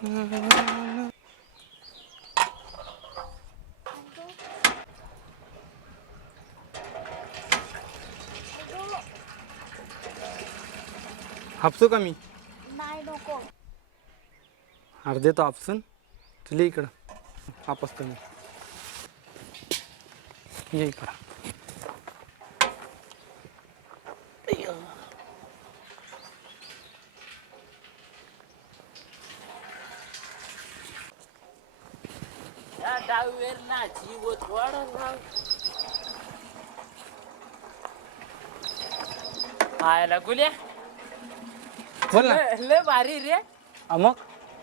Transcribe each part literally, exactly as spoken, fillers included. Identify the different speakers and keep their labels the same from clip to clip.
Speaker 1: हापसू का मी?
Speaker 2: नाही नको.
Speaker 1: अर्धे तो हापसून तुला इकडं हापसतो मी. ये इकडं.
Speaker 3: या डावीवर नाची व थोडा लाव. आयला गुल्या
Speaker 1: बोल ना.
Speaker 3: लय लय भारी रे.
Speaker 1: हा मग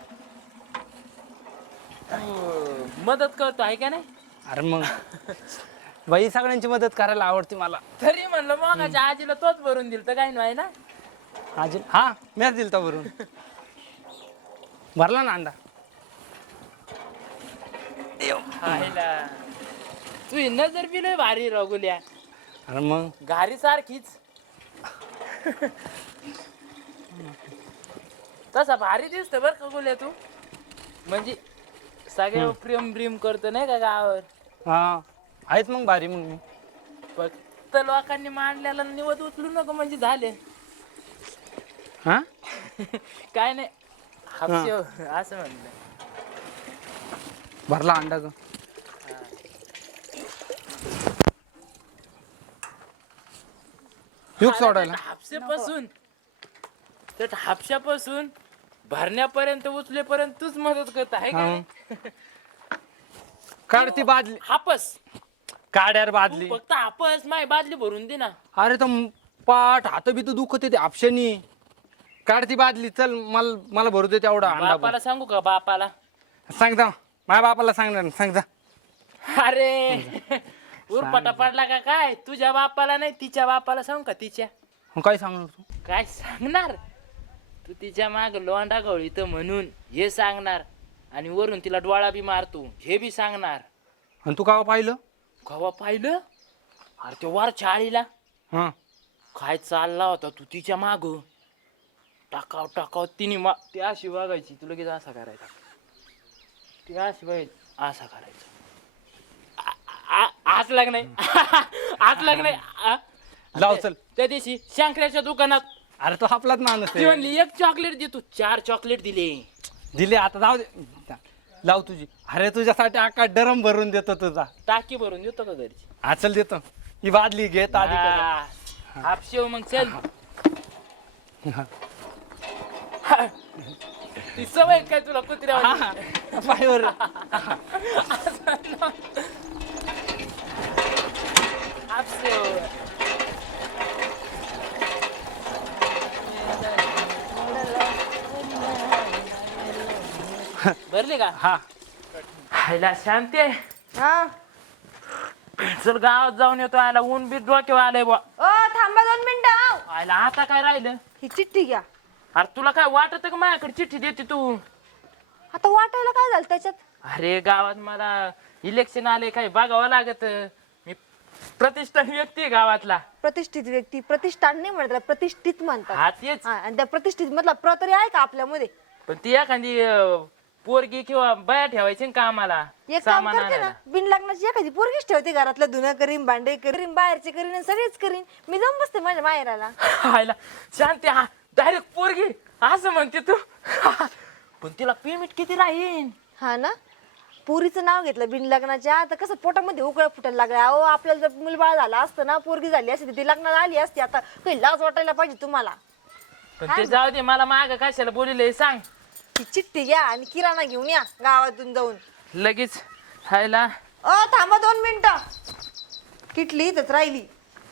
Speaker 3: मदत करतो आहे का नाही?
Speaker 1: अरे मग बाई सगळ्यांची मदत करायला आवडते मला.
Speaker 3: तरी म्हणलं मग आजीला तोच भरून दिल तर काही नाही ना.
Speaker 1: आजी हा मॅच दिलता भरून. भरला ना अंडा.
Speaker 3: आयला तुझी नजर बी लय भारी राव गुल्या.
Speaker 1: अरे मग
Speaker 3: घारी सारखीच. तसा भारी दिसतो बर का गुल्या तू. म्हणजे सगळ्या प्रेम ब्रीम करतो नाही का गावावर.
Speaker 1: हा आहेत मग भारी मग मी.
Speaker 3: फक्त लोकांनी मांडल्याला निवड उचलू नको म्हणजे झाले.
Speaker 1: हा
Speaker 3: काय नाही हापशे असं म्हणलं.
Speaker 1: भरला अंडा ग. युग सोडायला
Speaker 3: हापशेपासून तर हापशापासून भरण्यापर्यंत उचलेपर्यंत तूच मदत करत आहे का?
Speaker 1: काढ ती बादली.
Speaker 3: हापस
Speaker 1: काढ यार
Speaker 3: तू
Speaker 1: बादली.
Speaker 3: फक्त हापस माय बादली भरून दे ना.
Speaker 1: अरे तर पाठ हात बी तर दुखत येते आपशानी. काढ ती बादली. चल मला मला भरू दे तेवढा अंडा.
Speaker 3: बापाला सांगू का बापाला?
Speaker 1: सांगता माझ्या बापाला सांगणार सांगता.
Speaker 3: अरे उरपाटा पडला का काय? तुझ्या बापाला नाही तिच्या बापाला सांगू का? तिच्या
Speaker 1: काय सांगणार तू?
Speaker 3: काय सांगणार? तू तिच्या माग लोंडा गवळीत म्हणून हे सांगणार आणि वरून तिला डोळा बी मारतो हे बी सांगणार.
Speaker 1: आणि तू का पाहिलं?
Speaker 3: कवा पाहिलं? अरे ते वर चाळीला
Speaker 1: हा
Speaker 3: काय चालला होता तू तिच्या माग. टाकाव टाकाव तिने मा ती अशी वागायची. तू लगेच असा करायचा. ती अशी बघायची असा करायचा. आज लाग नाही आज लाग नाही.
Speaker 1: लाव चल.
Speaker 3: त्या दिवशी शंकराच्या दुकानात
Speaker 1: अरे तो आपलाच माणूस
Speaker 3: ती
Speaker 1: आहे.
Speaker 3: म्हणली एक चॉकलेट दे. तू चार चॉकलेट दिले.
Speaker 1: दिले आता जाऊ दे. लाव तुझी. अरे तुझ्यासाठी आका डरम भरून देतो तुझा.
Speaker 3: टाकी भरून देतो का घरची?
Speaker 1: हा चल देतो. ही बादली घे आधी.
Speaker 3: हापशेव मग चल. ती सवय काय तुला कुत्र्या
Speaker 1: पायवर.
Speaker 3: हापशेव भरले का?
Speaker 1: हा
Speaker 3: हायला शांती आहे.
Speaker 2: हा
Speaker 3: चल गावात जाऊन येतो. आयला ऊन बी डोक्यावर आलंय बुवा.
Speaker 2: ओ थांबा दोन मिनिटं.
Speaker 3: आयला आता काय राहिलं?
Speaker 2: ही चिठ्ठी घ्या.
Speaker 3: अरे तुला काय वाटत का माझ्याकडे चिठ्ठी देते तू?
Speaker 2: आता वाटायला काय झालं त्याच्यात?
Speaker 3: अरे गावात मला इलेक्शन आले काय बघावं लागत. मी प्रतिष्ठान व्यक्ती आहे गावातला.
Speaker 2: प्रतिष्ठित व्यक्ती प्रतिष्ठान नाही म्हणत त्याला, प्रतिष्ठित म्हणतात.
Speaker 3: हा तेच.
Speaker 2: हा, आणि त्या प्रतिष्ठित मधला प्र तरी आहे का आपल्यामध्ये?
Speaker 3: पण ती एखादी अं, पोरगी किंवा बाया ठेवायची ना कामाला
Speaker 2: एक काम
Speaker 3: सामान
Speaker 2: करते ना,
Speaker 3: आणायला.
Speaker 2: बिन लग्नाची एखादी पोरगीच ठेवते घरातलं धुणं करीन, भांडे करीन, बाहेरचे करीन आणि सगळेच करीन. मी जाऊन बसते माझ्या माहेराला.
Speaker 3: हायला शांती हा डायरेक्ट पोरगी असं म्हणते तू. पण तिला पेमेंट किती राहील?
Speaker 2: हा ना, पोरीचं नाव घेतलं बिन लग्नाच्या. आता कसं पोटामध्ये उकळ फुटायला लागला. अहो आपल्याला जर मुलबाळ झालं असतं ना, पोरगी झाली असती ती लग्नाला आली असती. आता काही लाज वाटायला पाहिजे तुम्हाला.
Speaker 3: पण ते जाऊ दे. मला माग कशाला बोलिले सांग.
Speaker 2: ती चिठ्ठी घ्या आणि किराणा घेऊन या गावातून जाऊन
Speaker 3: लगेच. हायला
Speaker 2: अ थांबा दोन मिनिटं. किटली इथंच राहिली.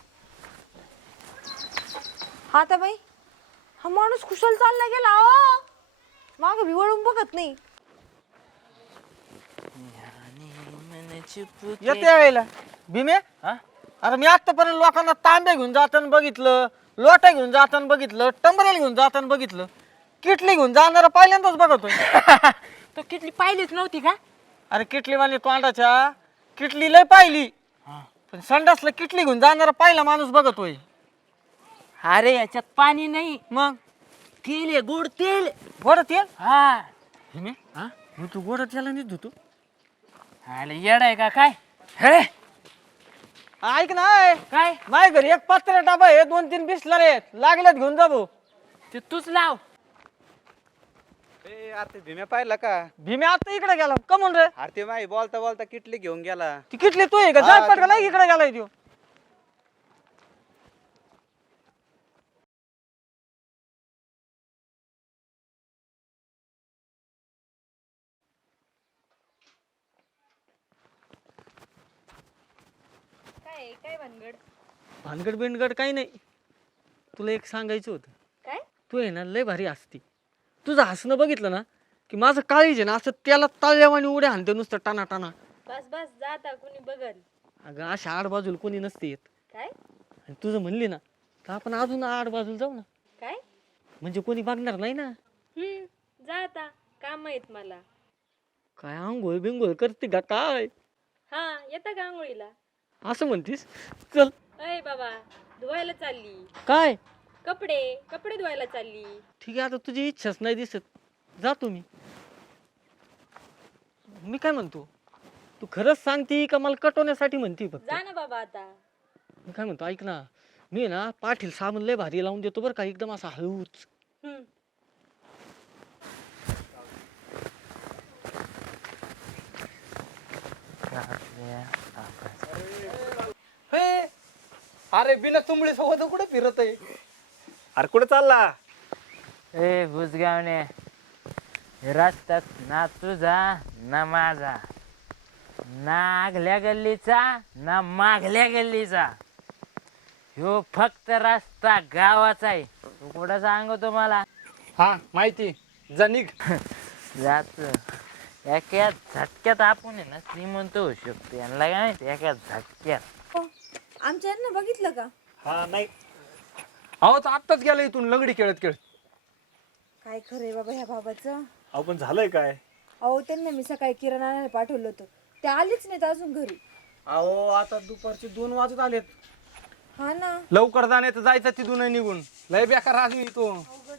Speaker 2: हा तर बाई, हा माणूस कुशल चालला गेला. अहो माग भिवळून बघत नाही.
Speaker 4: येते यायला भीमे.
Speaker 3: हा?
Speaker 4: अरे मी आतापर्यंत लोकांना तांबे घेऊन जाताना बघितलं, लोटा घेऊन जाताना बघितलं, टंबरेल घेऊन जाताना बघितलं, किटली घेऊन जाणारा पहिल्यांदाच बघतोय.
Speaker 3: तो किटली पाहिलीच नव्हती का?
Speaker 4: अरे किटली वाली तोंडाच्या किटली लय पाहिली, पण संडासला किटली घेऊन जाणारा पहिला माणूस बघतोय.
Speaker 3: अरे याच्यात पाणी नाही,
Speaker 4: मग
Speaker 3: तेल आहे, गोड तेल.
Speaker 4: बरं तेल.
Speaker 3: हा
Speaker 4: हिमे
Speaker 3: हा
Speaker 4: मग तू गोडा त्याला नाही धुतो
Speaker 3: आले येड आहे का काय हे
Speaker 4: ऐक ना ए,
Speaker 3: काय
Speaker 4: माझ्या घरी एक पत्रे डबा आहे दोन तीन बिस्लर आहेत लागल्यात घेऊन जा भाऊ
Speaker 3: ते तूच लाव
Speaker 5: ए अरे ते भीम्या पाहिला का
Speaker 4: भीमे आता इकडे गेला का म्हणून रे
Speaker 5: अरे ते माही बोलता बोलता किटली घेऊन गेला
Speaker 4: ती किटली तू आहे का
Speaker 5: हा,
Speaker 4: जाय
Speaker 5: ते
Speaker 4: पटकन इकडे गेलाय तू
Speaker 2: काय काय भानगड
Speaker 4: भानगड बिनगड काही नाही तुला एक सांगायचं होतं
Speaker 2: काय
Speaker 4: तू आहे ना लय भारी हसती तुझं हसणं बघितलं ना की माझं काळीज आहे ना असं त्याला तळल्यावानी उड्या हाणते नुसतं टाना टाना
Speaker 2: बस बस जाता कुणी बघल
Speaker 4: अगं अशा आड बाजूला कोणी नसते येत
Speaker 2: काय
Speaker 4: आणि तुझं म्हणली ना तर आपण अजून आड बाजूला जाऊ ना
Speaker 2: काय
Speaker 4: म्हणजे कोणी बघणार नाही ना
Speaker 2: हम्म जाता काम माहित मला
Speaker 4: काय आंघोळ बिंघोळ करते का काय
Speaker 2: हा येता का आंघोळीला
Speaker 4: असं म्हणतीस चल
Speaker 2: अय बाबा धुवायला चालली
Speaker 4: काय
Speaker 2: कपडे कपडे धुवायला चालली
Speaker 4: ठीक आहे आता तुझी इच्छाच नाही दिसत जा तुम्ही मी काय म्हणतो तू खरंच सांगती का मला कटवण्यासाठी म्हणती फक्त
Speaker 2: जा ना बाबा आता
Speaker 4: मी काय म्हणतो ऐक ना मी आहे ना पाठील साबण लय भारी लावून देतो बरं का एकदम असा हळूच
Speaker 2: हम्म
Speaker 1: हे अरे बिना तुंबडी सोबत कुठे फिरत आहे
Speaker 5: अरे कुठे चालला
Speaker 3: ए भुजगावने रस्त्यात ना तुझा ना माझा ना आगल्या गल्लीचा ना मागल्या गल्लीचा ह्यो फक्त रस्ता गावाचा आहे तू कुठं सांगतो मला
Speaker 1: हा माहिती जनिक
Speaker 3: जात एका झटक्यात आपण आहे ना श्रीमंत होऊ शकतो यांना काय माहिती एका झटक्यात
Speaker 2: आमच्या यांना बघितलं का
Speaker 5: हा नाही
Speaker 1: अहो तर आत्ताच गेला इथून लंगडी खेळत खेळत
Speaker 2: काय खरंय बाबा ह्या बाबाचं
Speaker 5: अहो पण झालंय काय
Speaker 2: अहो त्यांना मी सकाळी किराणा आणायला पाठवलं होतं ते आलेच नाहीत अजून घरी
Speaker 4: अहो आता दुपारचे दोन वाजत आलेत
Speaker 2: हा ना
Speaker 1: लवकर जाण्याचं जायचं तिथून निघून लय बेकार आदमी तो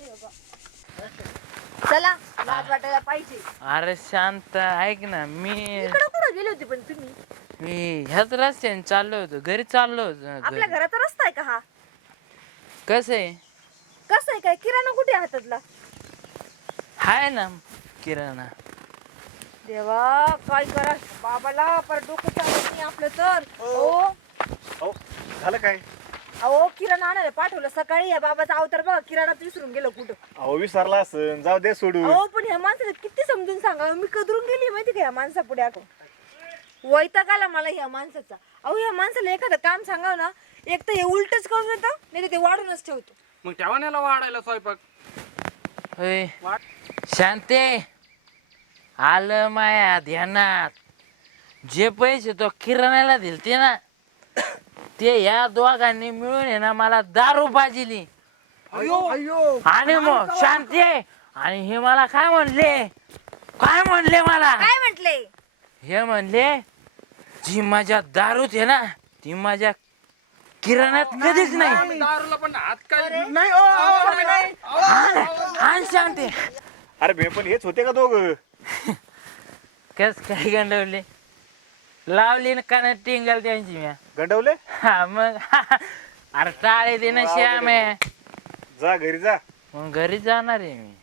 Speaker 2: चला लाज वाटायला पाहिजे
Speaker 3: अरे शांत ऐक ना मी
Speaker 2: इकडं कुठं गेले होते पण तुम्ही
Speaker 3: मी ह्याच रस्त्याने चाललो होतो घरी चाललो होतो
Speaker 2: आपल्या
Speaker 3: घरी.
Speaker 2: घराचा रस्ता आहे का हा
Speaker 3: कसं आहे
Speaker 2: कसं आहे काय किराणा कुठे आहे हातातला
Speaker 3: हाय ना किराणा
Speaker 2: देवा काय करा बाबाला पर डोकं चालत नाही आपलं तर हो
Speaker 5: अहो झालं काय
Speaker 2: अहो किराणा आणायला पाठवलं सकाळी या बाबाचा अवतार बघा किराणाच विसरून गेलो कुठं
Speaker 5: अहो विसरला असन जाऊ दे सोडू
Speaker 2: अहो पण ह्या माणसाला किती समजून सांगा मी कदरून गेली माहिती का ह्या माणसा पुढे आपण वैताग आला मला ह्या माणसाचा अहो ह्या माणसाला एखादं काम सांगाव ना एक तर हे उलटच करून देतं नाही तर ते वाढूनच ठेवतो
Speaker 1: मग ठेवाण्याला वाढायला स्वयंपाक
Speaker 3: होय शांते आलं माया ध्यानात जे पैसे तो किराण्याला दिलते ना ते या दोघांनी मिळून आहे ना मला दारू पाजिली आणि मग शांती आणि हे मला काय म्हणले काय म्हणले मला
Speaker 2: काय म्हंटले
Speaker 3: हे म्हणले जी माझ्या दारूत आहे ना ती माझ्या किराण्यात कधीच नाही
Speaker 1: दारूला पण हात काय
Speaker 4: नाही ओ, ओ, ओ, नाही.
Speaker 3: आणि शांती
Speaker 5: अरे भे पण हेच होते का दोघं
Speaker 3: कस काय गंडवले लावली ना कानात टिंगल त्यांची म्या
Speaker 5: गंडवले
Speaker 3: हा मग अरे टाळे दे ना श्याम आहे
Speaker 5: जा घरी जा
Speaker 3: मग घरी जाणार आहे मी